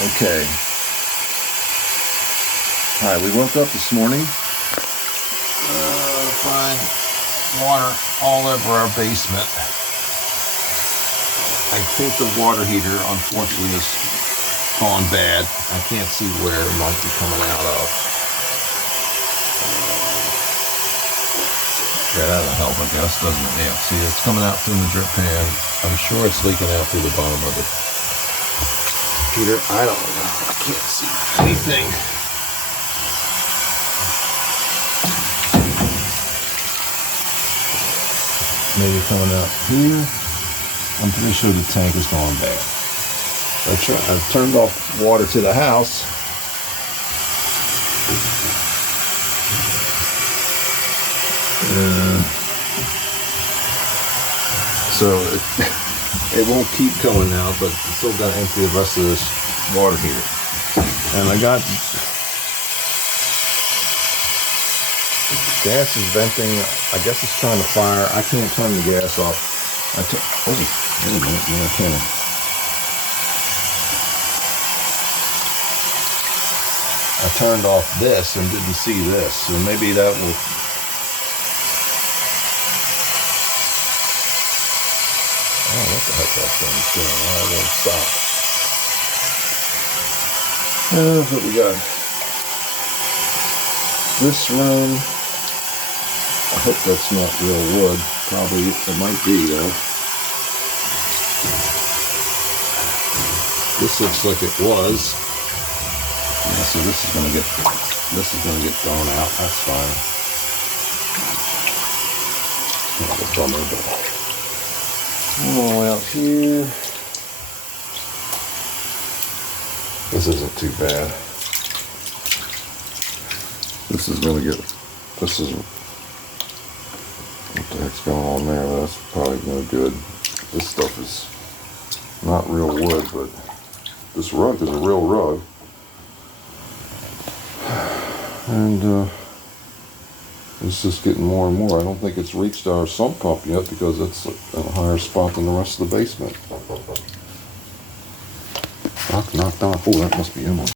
Okay. Hi, we woke up this morning. Find water all over our basement. I think the water heater, unfortunately, has gone bad. I can't see where it might be coming out of. Yeah, that'll help, I guess, doesn't it? Yeah, see, it's coming out through the drip pan. I'm sure it's leaking out through the bottom of the heater. I don't know. I can't see anything. Maybe coming out here. I'm pretty sure the tank is going bad. I've turned off water to the house. So it won't keep coming out, but I'm still got to empty the rest of this water heater. And I got gas is venting. I guess it's trying to fire. I can't turn the gas off. Wait a minute, no, I can't. I turned off this and didn't see this, so maybe that will. Oh, what the heck that thing's doing? All right, won't stop. That's what we got. This room. I hope that's not real wood. Probably it might be though. This looks like it was. Yeah, so this is gonna get thrown out. That's fine. Not a bummer, but all the way out here. This isn't too bad. This is gonna get. This is. What the heck's going on there? That's probably no good. This stuff is not real wood, but this rug is a real rug. And it's just getting more and more. I don't think it's reached our sump pump yet because it's in a higher spot than the rest of the basement. Knock, knock, knock. Oh, that must be Emily.